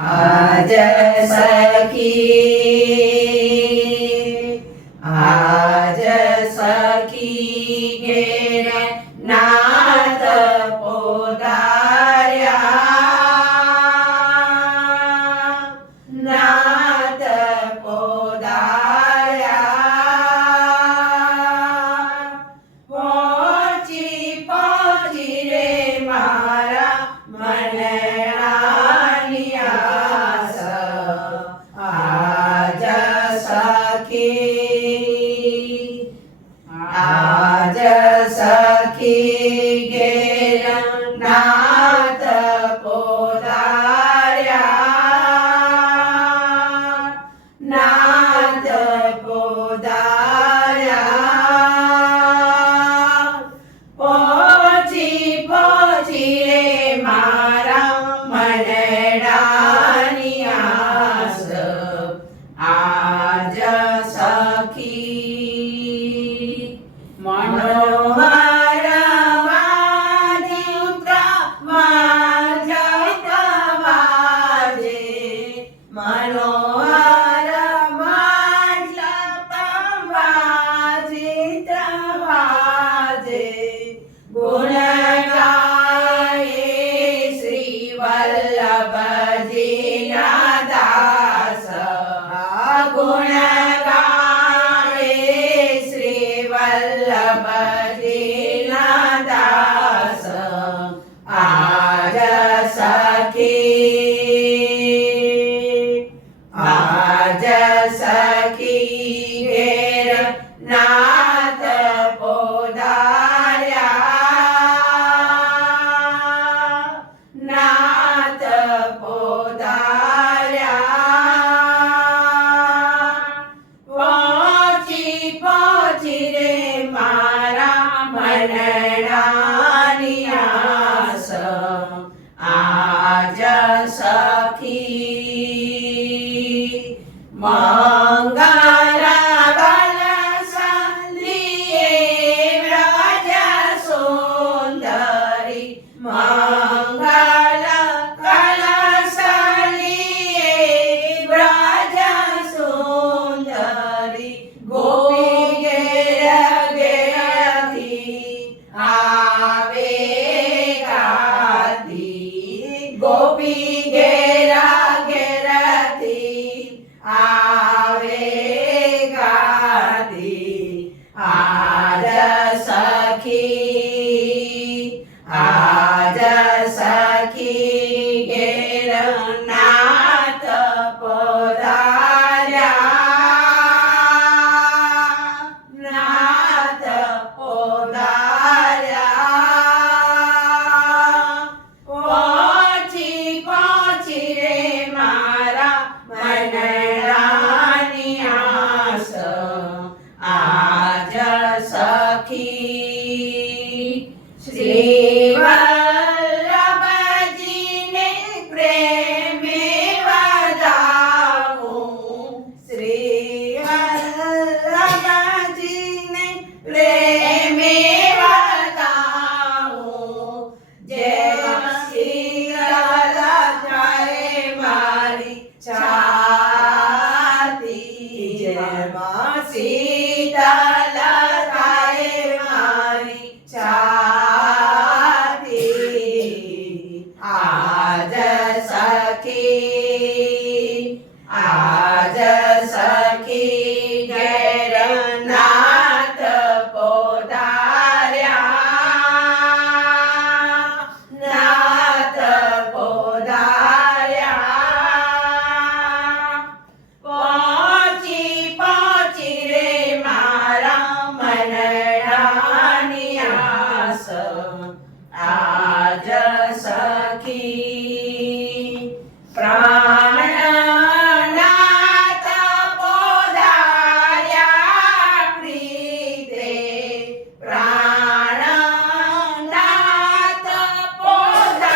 આજ સખી ઘેર નાથ પોદાર્યા, નાથ પોદાર્યા. પહોંચી પહોંચી રે મારા મનડાની આસ, આજ સખી ઘેર નાથ પોદાર્યા, નાથ પોદાર્યા. પહોંચી પહોંચી રે મારા મનડાની આસ, આજ સખી. મનોહર વાજે, મનોહર વાજે, ગુણ ગાયે શ્રી વલ્લભજીના દાસ, ગુણ વલ્લભજીના દાસ. આજ સખી ઘેર નાથ પોદાર્યા, નાથ પોદાર્યા. પહોંચી પહોંચી રે મારા મનડાની આસ, આજ સખી. મંગલ કલશલીએ વ્રજ સુંદરી, મંગલ કલશલીએ વ્રજ સુંદરી. ગોપી ઘેર ઘેરથી આવે ગાતી, ગોપી ઘેર ઘેરથી આવે ગાતી. આજ સખી ઘેર નાથ પોદાર્યા, નાથ પોદાર્યા. પહોંચી પહોંચી રે મારા મનડાની આસ, આજ સખી. શ્રી વલ્લભજીને પ્રેમે વધાવું, શ્રી વલ્લભજીને પ્રેમે વધાવું. જેમ શીતલ થાય મારી છાતી, જેમ શીતલ થાય મારી છાતી. આજ સખી ઘેર નાથ પોદાર્યા, નાથ પોદાર્યા. પહોંચી પહોંચી રે મારા મનડાની આસ, આજ સખી. પ્રાણનાથ પોદાર્યા પ્રીતે, પ્રાણનાથ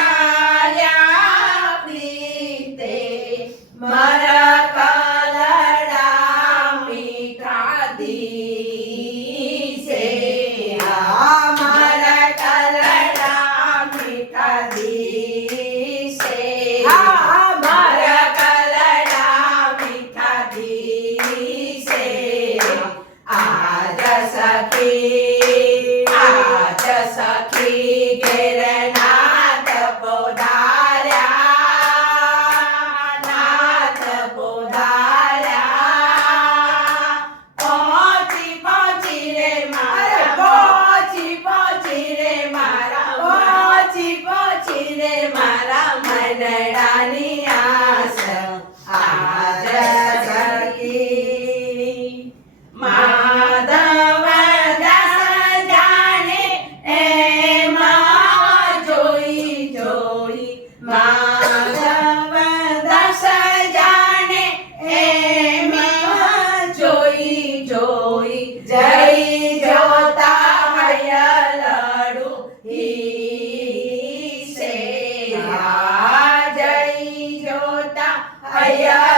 પોદાર્યા પ્રીતે. મર કલડા મીઠા દીસે, મર કલડા મીઠા દીસે. મારા હૈયા